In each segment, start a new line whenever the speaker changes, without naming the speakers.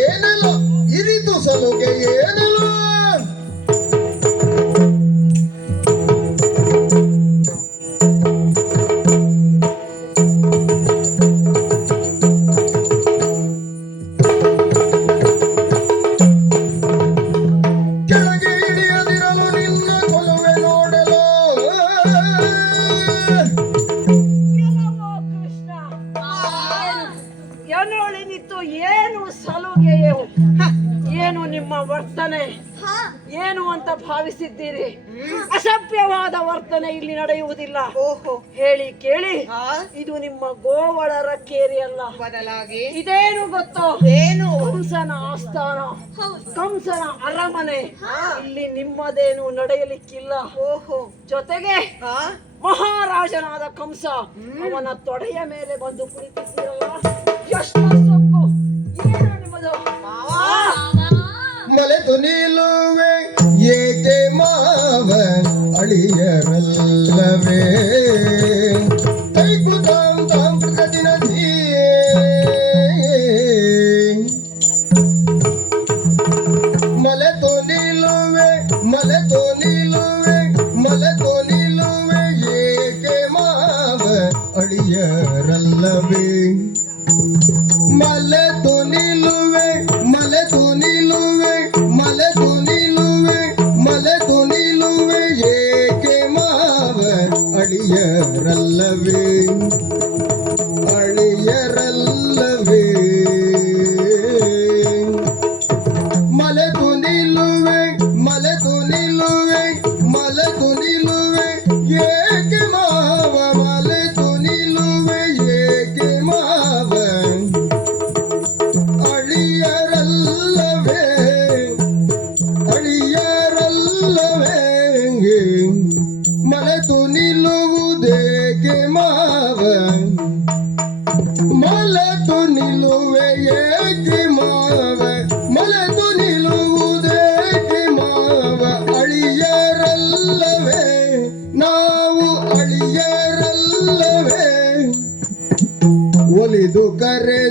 ಏನಲು ಇರಿದು ಸಲುಗೆ
ಏನಲು ಅಸಭ್ಯವಾದ ವರ್ತನೆ ಇಲ್ಲಿ ನಡೆಯುವುದಿಲ್ಲ.
ಓಹೋ.
ಹೇಳಿ ಕೇಳಿ. ಇದು ನಿಮ್ಮ ಗೋವಳರ ಕೇರಿ ಅಲ್ಲ.
ಬದಲಾಗಿ?
ಇದೇನು ಗೊತ್ತೋ?
ಏನು?
ಕಂಸನ ಆಸ್ಥಾನ. ಕಂಸನ ಅರಮನೆ. ಇಲ್ಲಿ ನಿಮ್ಮದೇನು ನಡೆಯಲಿಕ್ಕಿಲ್ಲ.
ಓಹೋ.
ಜೊತೆಗೆ ಮಹಾರಾಜನಾದ ಕಂಸ ಅವನ ತೊಡೆಯ ಮೇಲೆ ಬಂದು ಕುಳಿತಿದ್ದೀರಲ್ಲ. ಎಷ್ಟು ಸೊಕ್ಕು. ಏನು ನಿಮ್ಮದು?
ಮಲೆ ತುನಿಲುವೆ அழிய வெல்லவே trabalhei de carrera.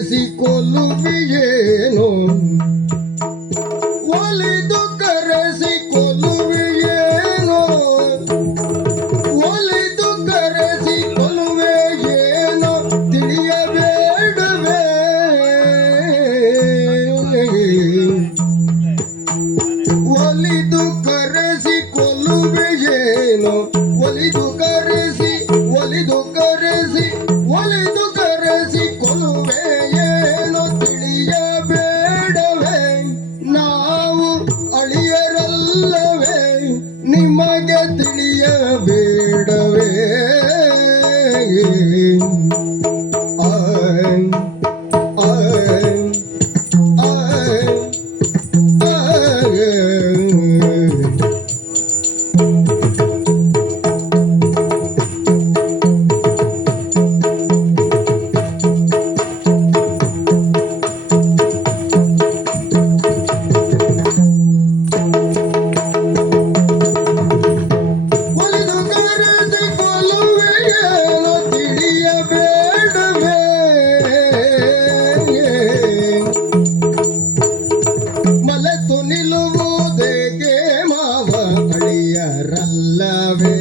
loving.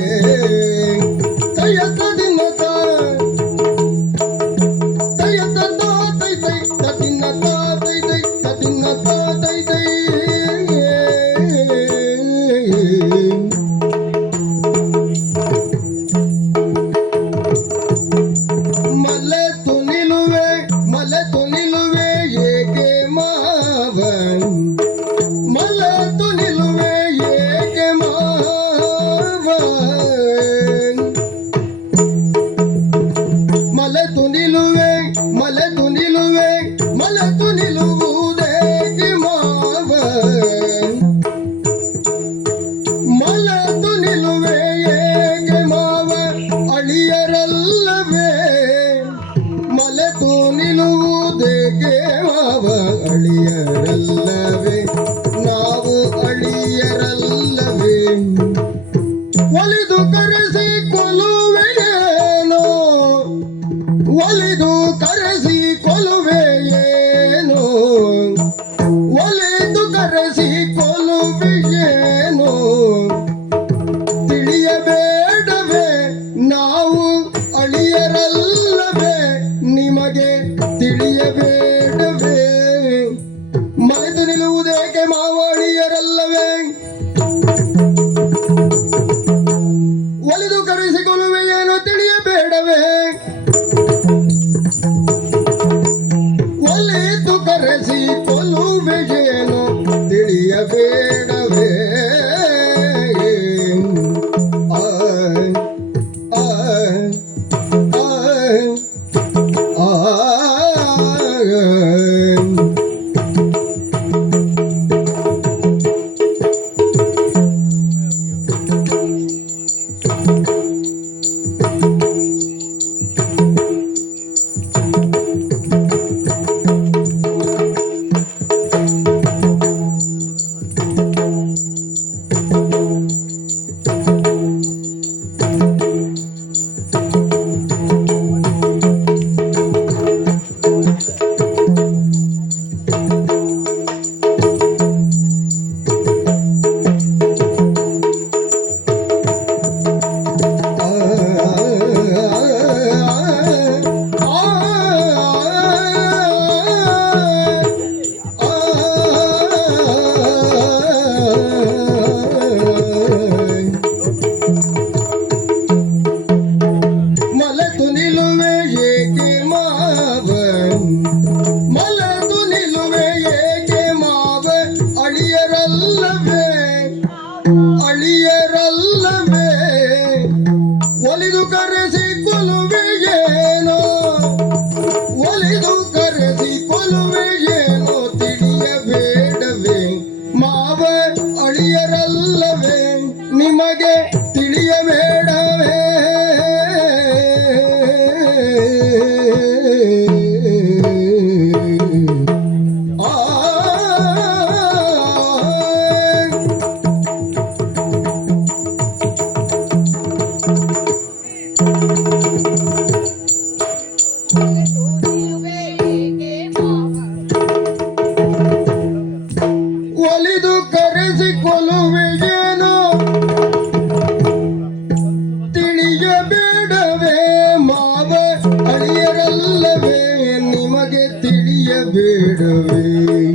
ನಿಲುವೆ, ಮಲೆತು ನಿಲುವೆ, ಮಲೆತು ನಿಲುವುದೇ ಮಾವ ಮಲತು ನಿಲುವೆ ಏಕೆ ಮಾವ, ಅಳಿಯರಲ್ಲವೇ. ಮಲೆತು ನಿಲುವುದೇ ಮಾವ, ಅಳಿಯರಲ್ಲ ತಿಳಿಯಬೇಡವೇ ಆ தெய்யதிடவே